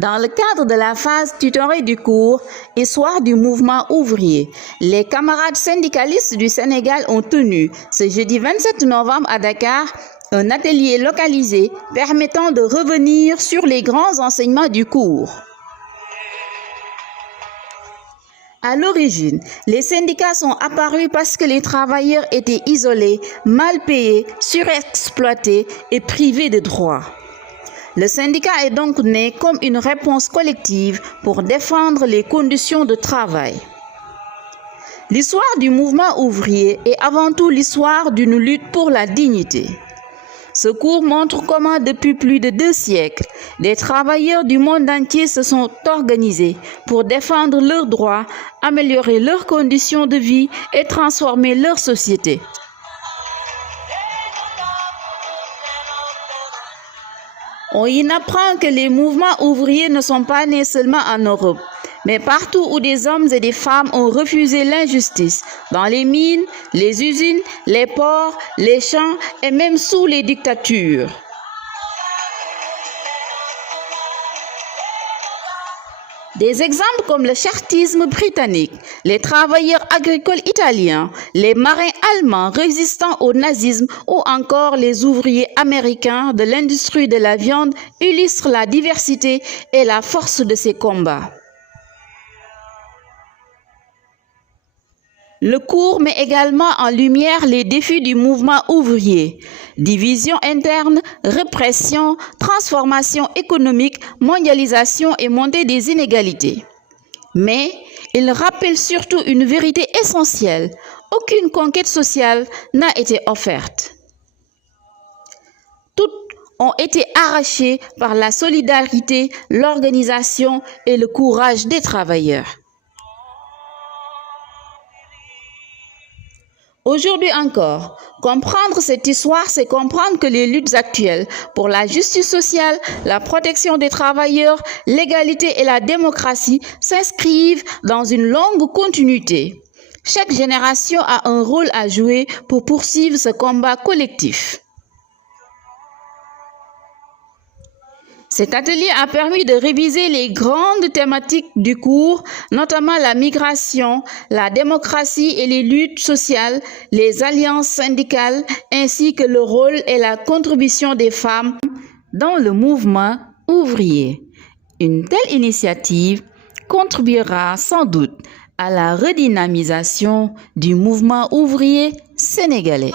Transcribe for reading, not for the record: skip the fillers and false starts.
Dans le cadre de la phase tutorée du cours Histoire du mouvement ouvrier, les camarades syndicalistes du Sénégal ont tenu ce jeudi 27 novembre à Dakar un atelier localisé permettant de revenir sur les grands enseignements du cours. À l'origine, les syndicats sont apparus parce que les travailleurs étaient isolés, mal payés, surexploités et privés de droits. Le syndicat est donc né comme une réponse collective pour défendre les conditions de travail. L'histoire du mouvement ouvrier est avant tout l'histoire d'une lutte pour la dignité. Ce cours montre comment, depuis plus de 2 siècles, des travailleurs du monde entier se sont organisés pour défendre leurs droits, améliorer leurs conditions de vie et transformer leur société. On y apprend que les mouvements ouvriers ne sont pas nés seulement en Europe, mais partout où des hommes et des femmes ont refusé l'injustice, dans les mines, les usines, les ports, les champs et même sous les dictatures. Des exemples comme le chartisme britannique, les travailleurs agricoles italiens, les marins allemands résistant au nazisme ou encore les ouvriers américains de l'industrie de la viande illustrent la diversité et la force de ces combats. Le cours met également en lumière les défis du mouvement ouvrier: division interne, répression, transformation économique, mondialisation et montée des inégalités. Mais il rappelle surtout une vérité essentielle: aucune conquête sociale n'a été offerte. Toutes ont été arrachées par la solidarité, l'organisation et le courage des travailleurs. Aujourd'hui encore, comprendre cette histoire, c'est comprendre que les luttes actuelles pour la justice sociale, la protection des travailleurs, l'égalité et la démocratie s'inscrivent dans une longue continuité. Chaque génération a un rôle à jouer pour poursuivre ce combat collectif. Cet atelier a permis de réviser les grandes thématiques du cours, notamment la migration, la démocratie et les luttes sociales, les alliances syndicales, ainsi que le rôle et la contribution des femmes dans le mouvement ouvrier. Une telle initiative contribuera sans doute à la redynamisation du mouvement ouvrier sénégalais.